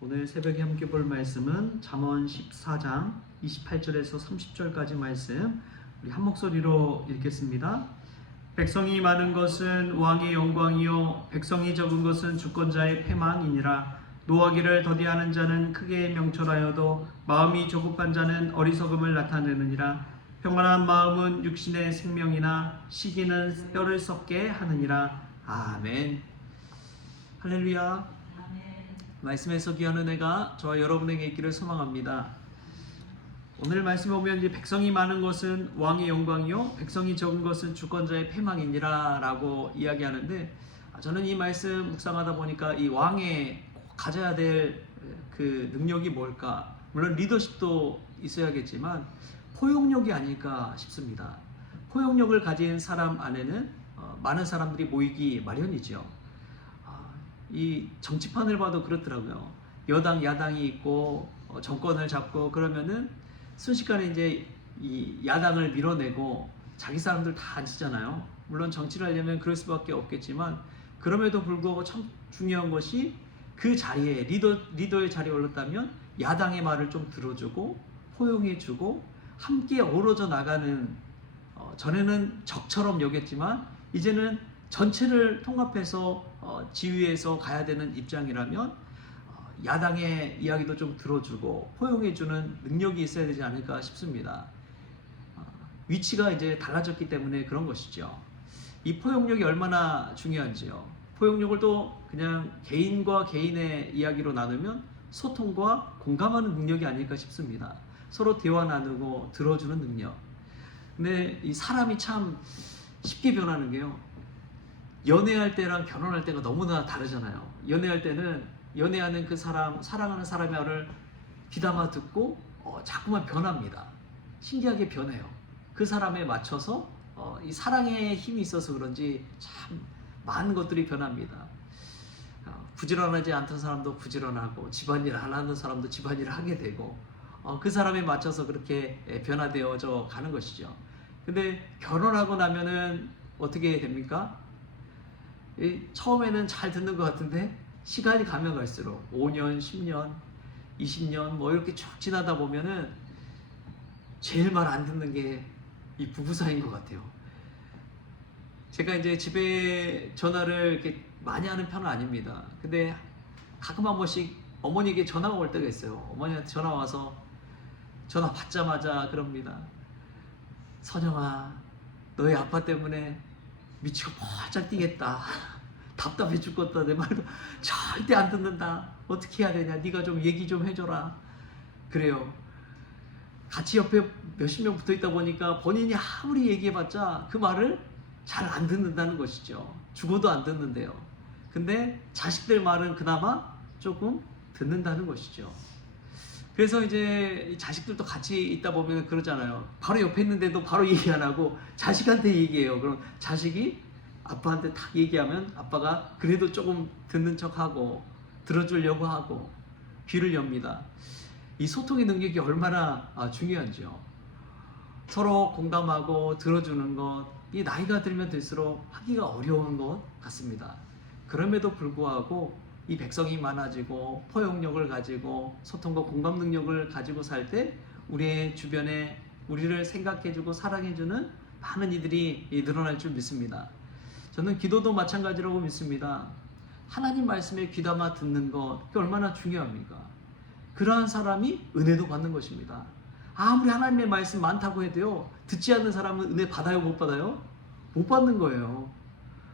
오늘 새벽에 함께 볼 말씀은 잠언 14장 28절에서 30절까지 말씀 우리 한 목소리로 읽겠습니다. 백성이 많은 것은 왕의 영광이요 백성이 적은 것은 주권자의 패망이니라. 노하기를 더디하는 자는 크게 명철하여도 마음이 조급한 자는 어리석음을 나타내느니라. 평안한 마음은 육신의 생명이나 시기는 뼈를 썩게 하느니라. 아멘. 할렐루야. 말씀에서 귀한 은혜가 저와 여러분에게 있기를 소망합니다. 오늘 말씀에 보면 이제 백성이 많은 것은 왕의 영광이요 백성이 적은 것은 주권자의 패망이니라 라고 이야기하는데, 저는 이 말씀 묵상하다 보니까 이 왕의 가져야 될 그 능력이 뭘까? 물론 리더십도 있어야겠지만 포용력이 아닐까 싶습니다. 포용력을 가진 사람 안에는 많은 사람들이 모이기 마련이죠. 이 정치판을 봐도 그렇더라고요. 여당 야당이 있고 정권을 잡고 그러면은 순식간에 이제 이 야당을 밀어내고 자기 사람들 다 앉히잖아요. 물론 정치를 하려면 그럴 수밖에 없겠지만, 그럼에도 불구하고 참 중요한 것이 그 자리에 리더의 자리에 올랐다면 야당의 말을 좀 들어주고 포용해주고 함께 어우러져 나가는, 전에는 적처럼 여겼지만 이제는 전체를 통합해서 지휘해서 가야 되는 입장이라면 야당의 이야기도 좀 들어주고 포용해주는 능력이 있어야 되지 않을까 싶습니다. 위치가 이제 달라졌기 때문에 그런 것이죠. 이 포용력이 얼마나 중요한지요. 포용력을 또 그냥 개인과 개인의 이야기로 나누면 소통과 공감하는 능력이 아닐까 싶습니다. 서로 대화 나누고 들어주는 능력. 근데 이 사람이 참 쉽게 변하는 게요, 연애할 때랑 결혼할 때가 너무나 다르잖아요. 연애할 때는 연애하는 그 사람, 사랑하는 사람의 말을 귀담아 듣고 자꾸만 변합니다. 신기하게 변해요. 그 사람에 맞춰서 이 사랑의 힘이 있어서 그런지 참 많은 것들이 변합니다. 부지런하지 않던 사람도 부지런하고 집안일 안 하는 사람도 집안일을 하게 되고 그 사람에 맞춰서 그렇게 변화되어져 가는 것이죠. 근데 결혼하고 나면은 어떻게 됩니까? 처음에는 잘 듣는 것 같은데 시간이 가면 갈수록 5년, 10년, 20년 뭐 이렇게 쭉 지나다 보면은 제일 말 안 듣는 게 이 부부 사이인 것 같아요. 제가 이제 집에 전화를 이렇게 많이 하는 편은 아닙니다. 근데 가끔 한 번씩 어머니에게 전화가 올 때가 있어요. 어머니한테 전화 와서 전화 받자마자 그럽니다. 선영아, 너희 아빠 때문에 미치고 펄쩍 뛰겠다. 답답해 죽겠다. 내 말도 절대 안 듣는다. 어떻게 해야 되냐? 네가 좀 얘기 좀 해줘라. 그래요. 같이 옆에 몇십 명 붙어 있다 보니까 본인이 아무리 얘기해봤자 그 말을 잘 안 듣는다는 것이죠. 죽어도 안 듣는데요. 근데 자식들 말은 그나마 조금 듣는다는 것이죠. 그래서 이제 자식들도 같이 있다 보면 그러잖아요. 바로 옆에 있는데도 바로 얘기 안 하고 자식한테 얘기해요. 그럼 자식이 아빠한테 딱 얘기하면 아빠가 그래도 조금 듣는 척하고 들어주려고 하고 귀를 엽니다. 이 소통의 능력이 얼마나 중요한지요. 서로 공감하고 들어주는 것, 이 나이가 들면 들수록 하기가 어려운 것 같습니다. 그럼에도 불구하고 이 백성이 많아지고 포용력을 가지고 소통과 공감 능력을 가지고 살 때 우리의 주변에 우리를 생각해주고 사랑해주는 많은 이들이 늘어날 줄 믿습니다. 저는 기도도 마찬가지라고 믿습니다. 하나님 말씀에 귀담아 듣는 것, 그게 얼마나 중요합니까? 그러한 사람이 은혜도 받는 것입니다. 아무리 하나님의 말씀 많다고 해도요, 듣지 않는 사람은 은혜 받아요, 못 받아요? 못 받는 거예요.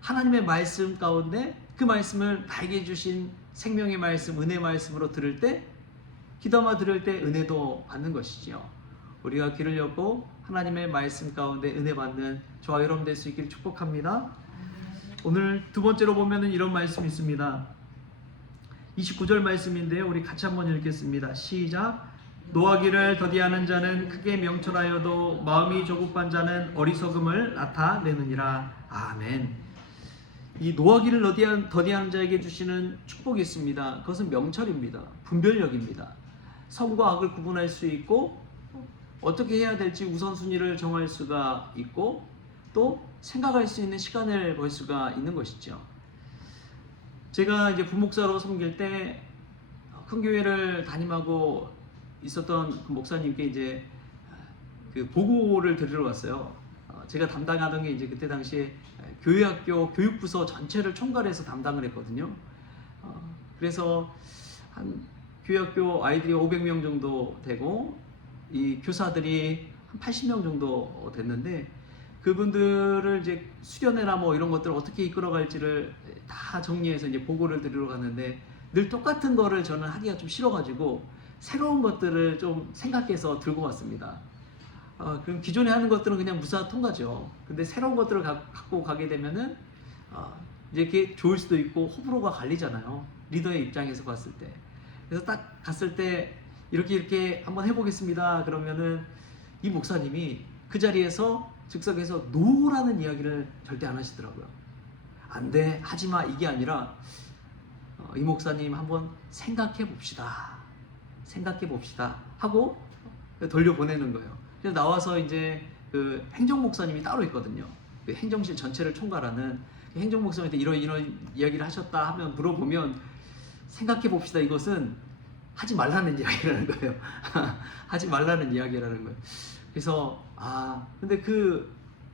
하나님의 말씀 가운데 그 말씀을 나에게 주신 생명의 말씀, 은혜 말씀으로 들을 때, 귀담아 들을 때 은혜도 받는 것이지요. 우리가 귀를 열고 하나님의 말씀 가운데 은혜 받는 저와 여러분 될 수 있기를 축복합니다. 오늘 두 번째로 보면은 이런 말씀이 있습니다. 29절 말씀인데요, 우리 같이 한번 읽겠습니다. 시작. 노하기를 더디하는 자는 크게 명철하여도 마음이 조급한 자는 어리석음을 나타내느니라. 아멘. 이 노하기를 더디하는 자에게 주시는 축복이 있습니다. 그것은 명철입니다. 분별력입니다. 선과 악을 구분할 수 있고 어떻게 해야 될지 우선순위를 정할 수가 있고 또 생각할 수 있는 시간을 벌 수가 있는 것이죠. 제가 이제 부목사로 섬길 때 큰 교회를 담임하고 있었던 그 목사님께 이제 그 보고를 드리러 왔어요. 제가 담당하던 게 이제 그때 당시에 교회학교 교육부서 전체를 총괄해서 담당을 했거든요. 그래서 한 교회학교 아이들이 500명 정도 되고 이 교사들이 한 80명 정도 됐는데, 그분들을 이제 수련회나 뭐 이런 것들을 어떻게 이끌어갈지를 다 정리해서 이제 보고를 드리러 갔는데, 늘 똑같은 거를 저는 하기가 좀 싫어가지고 새로운 것들을 좀 생각해서 들고 왔습니다. 그럼 기존에 하는 것들은 그냥 무사 통과죠. 근데 새로운 것들을 갖고 가게 되면은 이제 이게 좋을 수도 있고 호불호가 갈리잖아요. 리더의 입장에서 봤을 때. 그래서 딱 갔을 때 이렇게 한번 해보겠습니다. 그러면은 이 목사님이 그 자리에서 즉석에서 노라는 이야기를 절대 안 하시더라고요. 안 돼, 하지 마, 이게 아니라 이 목사님 한번 생각해 봅시다 하고 돌려보내는 거예요. 그래서 나와서 이제 그 행정 목사님이 따로 있거든요. 그 행정실 전체를 총괄하는 행정 목사님한테 이런 이야기를 하셨다 하면 물어보면, 생각해 봅시다, 이것은 하지 말라는 이야기라는 거예요. 하지 말라는 이야기라는 거예요. 그래서 근데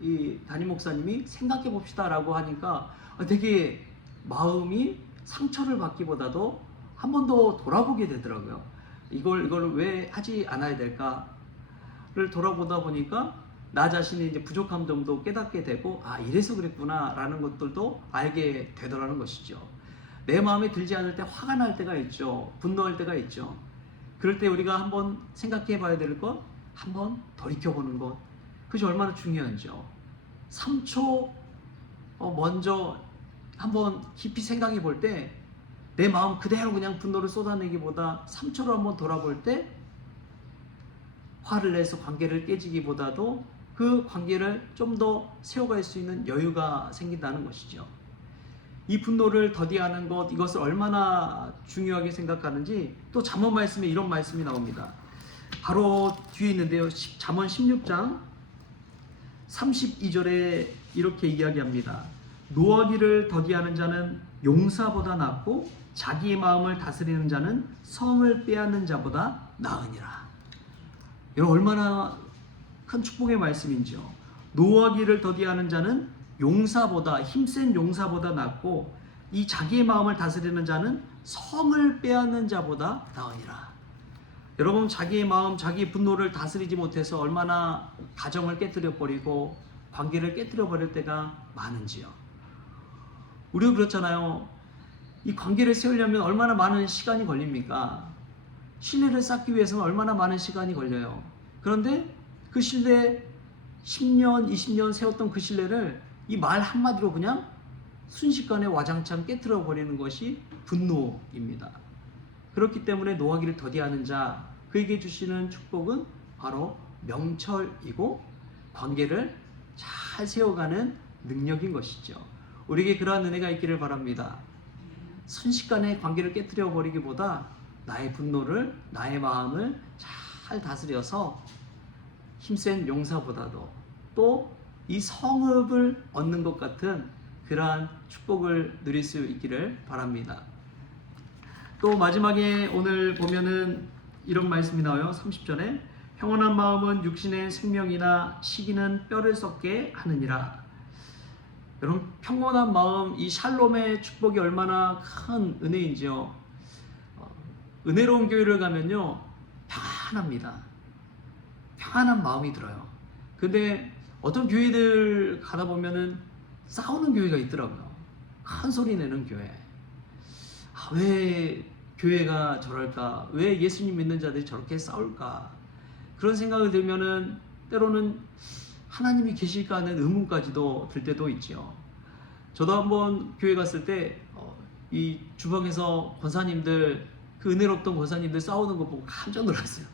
이 담임 목사님이 생각해 봅시다라고 하니까 되게 마음이 상처를 받기보다도 한 번 더 돌아보게 되더라고요. 이걸 왜 하지 않아야 될까를 돌아보다 보니까 나 자신의 이제 부족함도 깨닫게 되고, 이래서 그랬구나라는 것들도 알게 되더라는 것이죠. 내 마음에 들지 않을 때 화가 날 때가 있죠. 분노할 때가 있죠. 그럴 때 우리가 한번 생각해 봐야 될 것, 한번 돌이켜보는 것, 그것이 얼마나 중요한지요. 3초 먼저 한번 깊이 생각해 볼 때, 내 마음 그대로 그냥 분노를 쏟아내기보다 3초로 한번 돌아볼 때 화를 내서 관계를 깨지기보다도 그 관계를 좀 더 세워갈 수 있는 여유가 생긴다는 것이죠. 이 분노를 더디하는 것, 이것을 얼마나 중요하게 생각하는지 또 잠언 말씀에 이런 말씀이 나옵니다. 바로 뒤에 있는데요. 잠언 16장 32절에 이렇게 이야기합니다. 노하기를 더디하는 자는 용사보다 낫고 자기의 마음을 다스리는 자는 성을 빼앗는 자보다 나으니라. 여러분, 얼마나 큰 축복의 말씀인지요. 노하기를 더디하는 자는 용사보다, 힘센 용사보다 낫고 이 자기의 마음을 다스리는 자는 성을 빼앗는 자보다 나으니라. 여러분, 자기의 마음, 자기 분노를 다스리지 못해서 얼마나 가정을 깨뜨려 버리고 관계를 깨뜨려 버릴 때가 많은지요. 우리가 그렇잖아요. 이 관계를 세우려면 얼마나 많은 시간이 걸립니까? 신뢰를 쌓기 위해서는 얼마나 많은 시간이 걸려요. 그런데 그 신뢰 10년, 20년 세웠던 그 신뢰를 이 말 한마디로 그냥 순식간에 와장창 깨뜨려 버리는 것이 분노입니다. 그렇기 때문에 노하기를 더디하는 자, 그에게 주시는 축복은 바로 명철이고 관계를 잘 세워가는 능력인 것이죠. 우리에게 그러한 은혜가 있기를 바랍니다. 순식간에 관계를 깨뜨려 버리기보다 나의 분노를, 나의 마음을 잘 다스려서 힘센 용사보다도 또 이 성읍을 얻는 것 같은 그러한 축복을 누릴 수 있기를 바랍니다. 또 마지막에 오늘 보면은 이런 말씀이 나와요. 30절에 평온한 마음은 육신의 생명이나 시기는 뼈를 썩게 하느니라. 여러분, 평온한 마음, 이 샬롬의 축복이 얼마나 큰 은혜인지요. 은혜로운 교회를 가면요, 평안합니다. 평안한 마음이 들어요. 근데 어떤 교회들 가다 보면은 싸우는 교회가 있더라고요. 큰 소리 내는 교회. 왜 교회가 저럴까? 왜 예수님 믿는 자들이 저렇게 싸울까? 그런 생각을 들면은 때로는 하나님이 계실까 하는 의문까지도 들 때도 있죠. 저도 한번 교회 갔을 때 이 주방에서 권사님들, 그 은혜롭던 권사님들 싸우는 거 보고 깜짝 놀랐어요.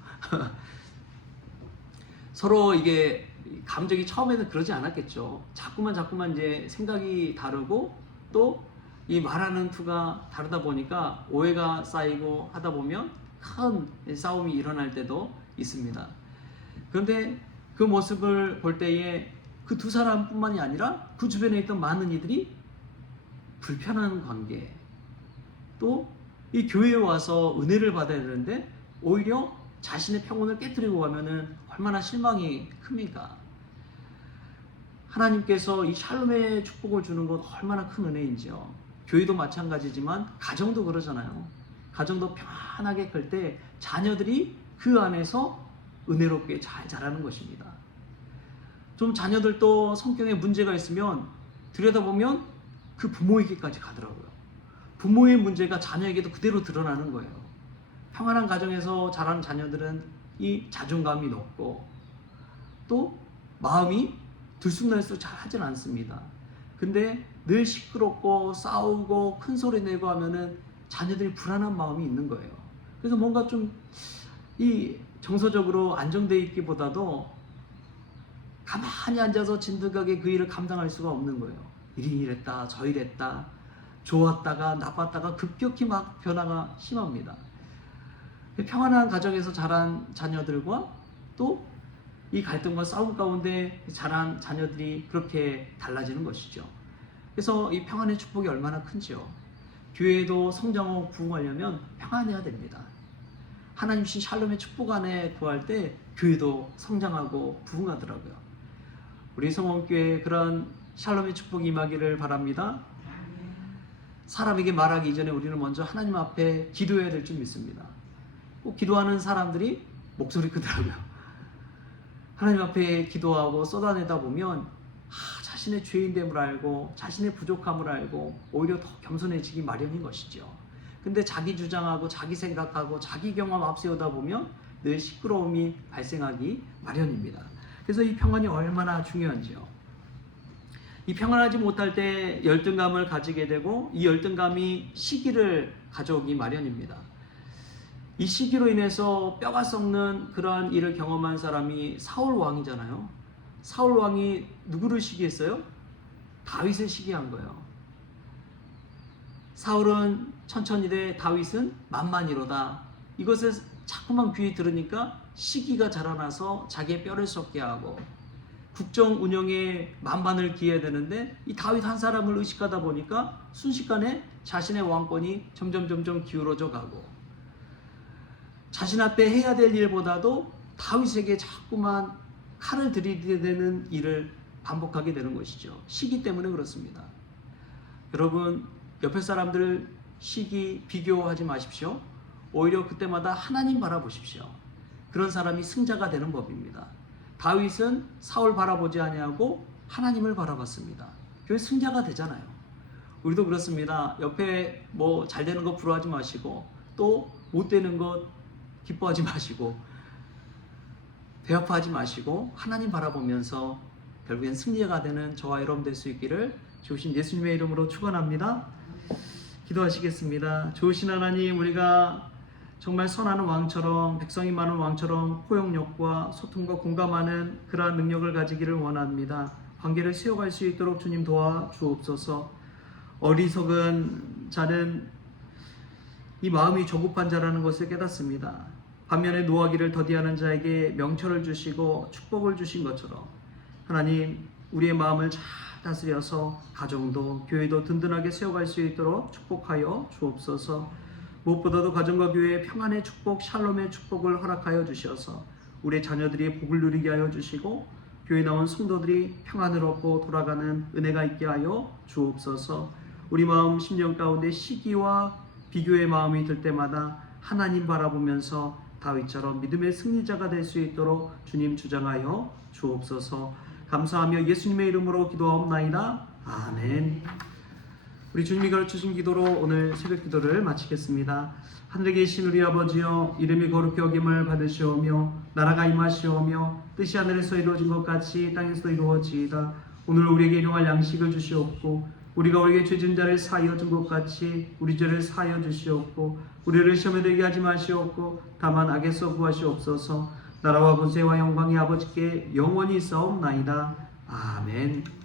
서로 이게 감정이 처음에는 그러지 않았겠죠. 자꾸만 이제 생각이 다르고 또 이 말하는 투가 다르다 보니까 오해가 쌓이고 하다 보면 큰 싸움이 일어날 때도 있습니다. 그런데 그 모습을 볼 때에 그 두 사람뿐만이 아니라 그 주변에 있던 많은 이들이 불편한 관계, 또 이 교회에 와서 은혜를 받아야 되는데 오히려 자신의 평온을 깨뜨리고 가면은 얼마나 실망이 큽니까? 하나님께서 이 샬롬의 축복을 주는 것 얼마나 큰 은혜인지요. 교회도 마찬가지지만 가정도 그러잖아요. 가정도 편하게 클 때 자녀들이 그 안에서 은혜롭게 잘 자라는 것입니다. 좀 자녀들도 성격에 문제가 있으면 들여다보면 그 부모에게까지 가더라고요. 부모의 문제가 자녀에게도 그대로 드러나는 거예요. 평안한 가정에서 자란 자녀들은 이 자존감이 높고 또 마음이 들쑥날쑥 잘 하진 않습니다. 근데 늘 시끄럽고 싸우고 큰 소리 내고 하면은 자녀들이 불안한 마음이 있는 거예요. 그래서 뭔가 좀 이 정서적으로 안정되어 있기보다도 가만히 앉아서 진득하게 그 일을 감당할 수가 없는 거예요. 이리 이랬다 저 이랬다 좋았다가 나빴다가 급격히 막 변화가 심합니다. 평안한 가정에서 자란 자녀들과 또 이 갈등과 싸움 가운데 자란 자녀들이 그렇게 달라지는 것이죠. 그래서 이 평안의 축복이 얼마나 큰지요. 교회도 성장하고 부흥하려면 평안해야 됩니다. 하나님 주신 샬롬의 축복 안에 구할 때 교회도 성장하고 부흥하더라고요. 우리 성원교회에 그런 샬롬의 축복이 임하기를 바랍니다. 사람에게 말하기 이전에 우리는 먼저 하나님 앞에 기도해야 될 줄 믿습니다. 꼭 기도하는 사람들이 목소리 크더라고요. 하나님 앞에 기도하고 쏟아내다 보면 자신의 죄인됨을 알고 자신의 부족함을 알고 오히려 더 겸손해지기 마련인 것이죠. 근데 자기 주장하고 자기 생각하고 자기 경험 앞세우다 보면 늘 시끄러움이 발생하기 마련입니다. 그래서 이 평안이 얼마나 중요한지요. 이 평안하지 못할 때 열등감을 가지게 되고 이 열등감이 시기를 가져오기 마련입니다. 이 시기로 인해서 뼈가 썩는 그러한 일을 경험한 사람이 사울 왕이잖아요. 사울 왕이 누구를 시기했어요? 다윗을 시기한 거예요. 사울은 천천히 돼 다윗은 만만이로다. 이것을 자꾸만 귀에 들으니까 시기가 자라나서 자기의 뼈를 썩게 하고 국정 운영에 만반을 기해야 되는데 이 다윗 한 사람을 의식하다 보니까 순식간에 자신의 왕권이 점점 기울어져 가고 자신 앞에 해야 될 일보다도 다윗에게 자꾸만 칼을 들이대야 되는 일을 반복하게 되는 것이죠. 시기 때문에 그렇습니다. 여러분 옆에 사람들 시기 비교하지 마십시오. 오히려 그때마다 하나님 바라보십시오. 그런 사람이 승자가 되는 법입니다. 다윗은 사울 바라보지 아니하고 하나님을 바라봤습니다. 그래서 승자가 되잖아요. 우리도 그렇습니다. 옆에 뭐 잘 되는 거 부러워하지 마시고 또 못 되는 것 기뻐하지 마시고 배아파하지 마시고 하나님 바라보면서 결국엔 승리가 되는 저와 여러분 될 수 있기를 좋으신 예수님의 이름으로 축원합니다. 기도하시겠습니다. 좋으신 하나님, 우리가 정말 선하는 왕처럼 백성이 많은 왕처럼 포용력과 소통과 공감하는 그러한 능력을 가지기를 원합니다. 관계를 세워갈 수 있도록 주님 도와주옵소서. 어리석은 자는 이 마음이 조급한 자라는 것을 깨닫습니다. 반면에 노하기를 더디하는 자에게 명철을 주시고 축복을 주신 것처럼 하나님 우리의 마음을 잘 다스려서 가정도 교회도 든든하게 세워갈 수 있도록 축복하여 주옵소서. 무엇보다도 가정과 교회의 평안의 축복, 샬롬의 축복을 허락하여 주셔서 우리 자녀들이 복을 누리게 하여 주시고 교회 나온 성도들이 평안을 얻고 돌아가는 은혜가 있게 하여 주옵소서. 우리 마음 심령 가운데 시기와 비교의 마음이 들 때마다 하나님 바라보면서 다윗처럼 믿음의 승리자가 될 수 있도록 주님 주장하여 주옵소서. 감사하며 예수님의 이름으로 기도하옵나이다. 아멘. 우리 주님이 가르쳐주신 기도로 오늘 새벽 기도를 마치겠습니다. 하늘에 계신 우리 아버지여, 이름이 거룩히 여김을 받으시오며 나라가 임하시오며 뜻이 하늘에서 이루어진 것 같이 땅에서도 이루어지이다. 오늘 우리에게 일용할 양식을 주시옵고 우리가 우리에게 죄진 자를 사하여 준 것 같이 우리 죄를 사하여 주시옵고 우리를 시험에 들게 하지 마시옵고 다만 악에서 구하시옵소서. 나라와 권세와 영광이 아버지께 영원히 있사옵나이다. 아멘.